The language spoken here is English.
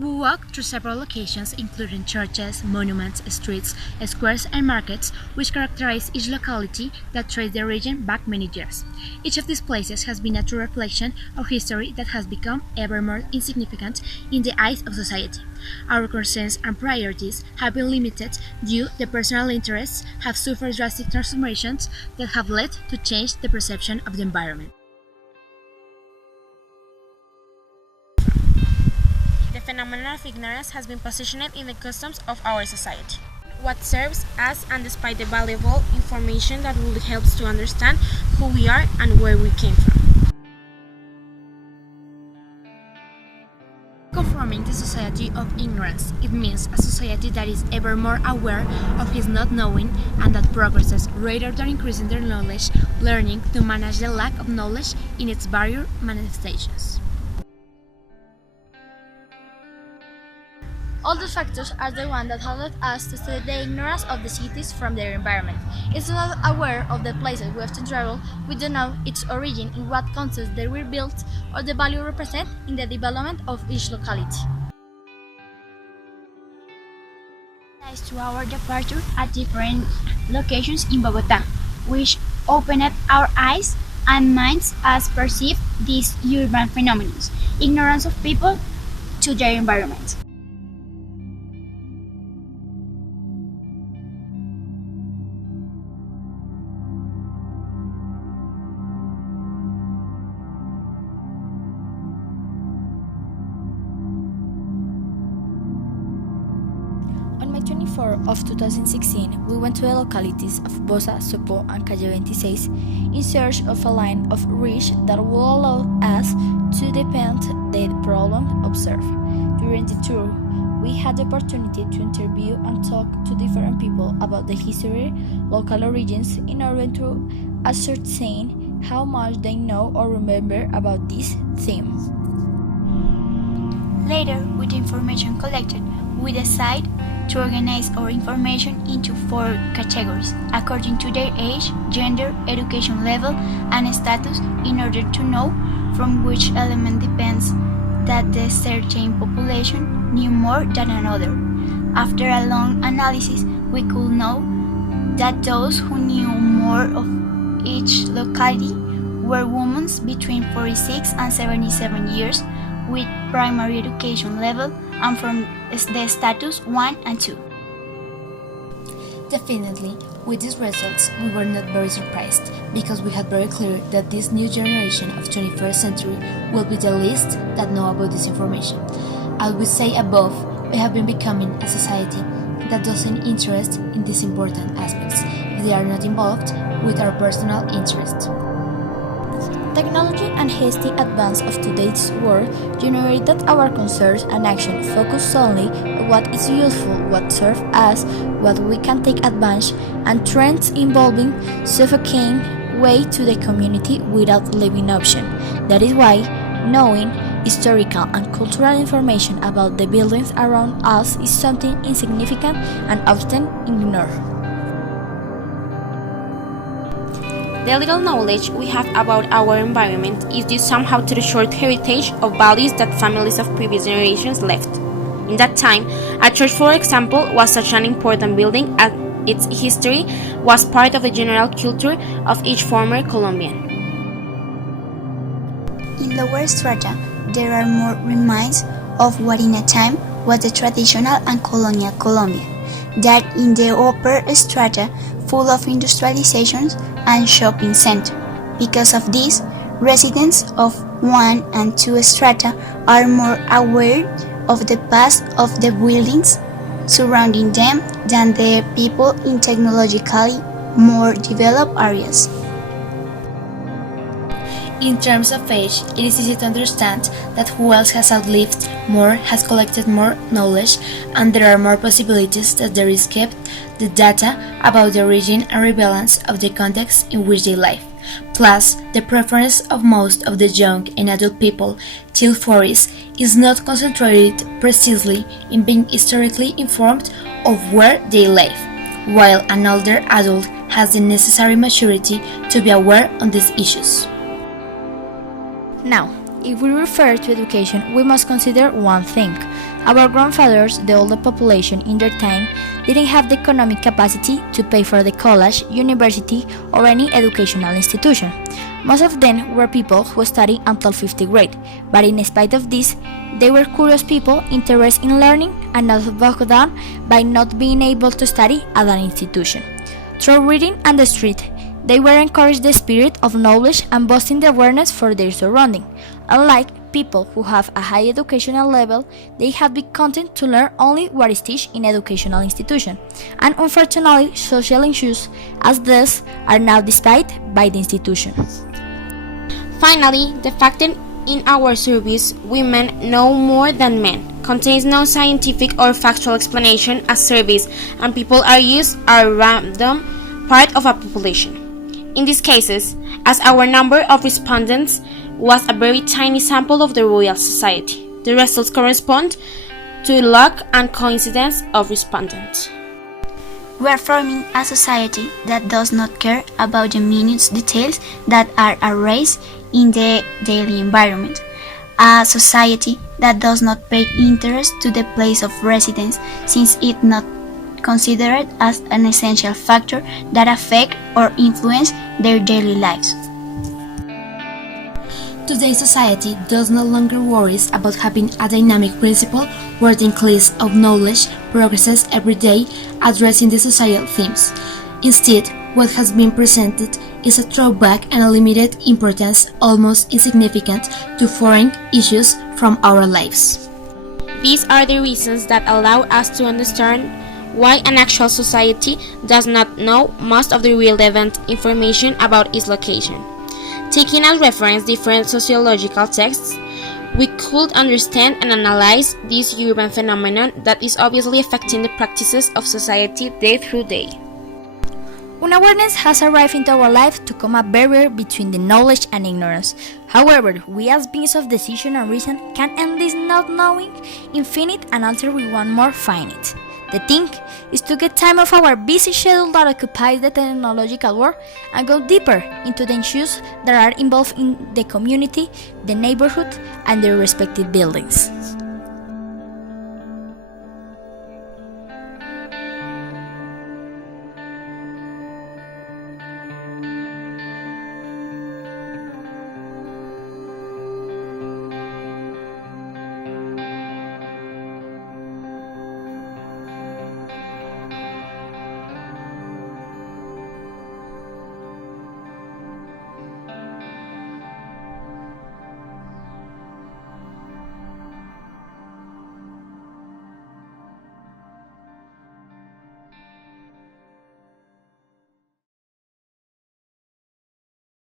We walked through several locations including churches, monuments, streets, squares and markets which characterize each locality that trace the region back many years. Each of these places has been a true reflection of history that has become ever more insignificant in the eyes of society. Our concerns and priorities have been limited due to personal interests have suffered drastic transformations that have led to change the perception of the environment. The phenomenon of ignorance has been positioned in the customs of our society. What serves us and despite the valuable information that will help us to understand who we are and where we came from. Conforming the society of ignorance, it means a society that is ever more aware of his not knowing and that progresses rather than increasing their knowledge, learning to manage the lack of knowledge in its various manifestations. All those factors are the ones that have led us to study the ignorance of the cities from their environment. If we are not aware of the places we have to travel, we don't know its origin, in what context they were built, or the value represent in the development of each locality. Thanks to our departure at different locations in Bogota, which opened up our eyes and minds as perceive these urban phenomena, ignorance of people to their environment. On May 24 of 2016, we went to the localities of Bosa, Sopó, and Calle 26 in search of a line of reach that will allow us to depict the problem observed. During the tour, we had the opportunity to interview and talk to different people about the history, local origins, in order to ascertain how much they know or remember about this theme. Later, with the information collected, we decide to organize our information into 4 categories according to their age, gender, education level, and status in order to know from which element depends that the certain population knew more than another. After a long analysis, we could know that those who knew more of each locality were women between 46 and 77 years with primary education level and from the status 1 and 2. Definitely, with these results, we were not very surprised because we had very clear that this new generation of 21st century will be the least that know about this information. As we say above, we have been becoming a society that doesn't interest in these important aspects if they are not involved with our personal interest. Technology and hasty advance of today's world generate that our concerns and action focus solely on what is useful, what serves us, what we can take advantage, and trends involving suffocating way to the community without living option. That is why knowing historical and cultural information about the buildings around us is something insignificant and often ignored. The little knowledge we have about our environment is due somehow to the short heritage of values that families of previous generations left. In that time, a church, for example, was such an important building as its history was part of the general culture of each former Colombian. In lower strata, there are more remains of what in a time was the traditional and colonial Colombia, than in the upper strata full of industrializations and shopping center. Because of this, residents of 1 and 2 strata are more aware of the past of the buildings surrounding them than the people in technologically more developed areas. In terms of age, it is easy to understand that who else has outlived more has collected more knowledge, and there are more possibilities that there is kept the data about the origin and relevance of the context in which they live. Plus, the preference of most of the young and adult people till 40s is not concentrated precisely in being historically informed of where they live, while an older adult has the necessary maturity to be aware on these issues. Now, if we refer to education, we must consider one thing. Our grandfathers, the older population in their time, didn't have the economic capacity to pay for the college, university, or any educational institution. Most of them were people who studied until 5th grade, but in spite of this, they were curious people interested in learning and not bogged down by not being able to study at an institution. Through reading and the street, they were encouraged the spirit of knowledge and boosting the awareness for their surrounding. Unlike people who have a high educational level, they have been content to learn only what is taught in educational institution, and unfortunately, social issues as this are now despised by the institution. Finally, the fact that in our surveys women know more than men contains no scientific or factual explanation as surveys and people are used as a random part of a population. In these cases, as our number of respondents was a very tiny sample of the Royal Society, the results correspond to luck and coincidence of respondents. We are forming a society that does not care about the minute details that are erased in the daily environment. A society that does not pay interest to the place of residence since it is not considered as an essential factor that affect or influence their daily lives. Today's society does no longer worries about having a dynamic principle where the increase of knowledge progresses every day addressing the societal themes. Instead, what has been presented is a throwback and a limited importance almost insignificant to foreign issues from our lives. These are the reasons that allow us to understand why an actual society does not know most of the relevant information about its location. Taking as reference different sociological texts, we could understand and analyze this urban phenomenon that is obviously affecting the practices of society day through day. An awareness has arrived into our life to come a barrier between the knowledge and ignorance. However, we as beings of decision and reason can end this not knowing infinite and until we want more finite. The thing is to get time of our busy schedule that occupies the technological world and go deeper into the issues that are involved in the community, the neighborhood, and their respective buildings.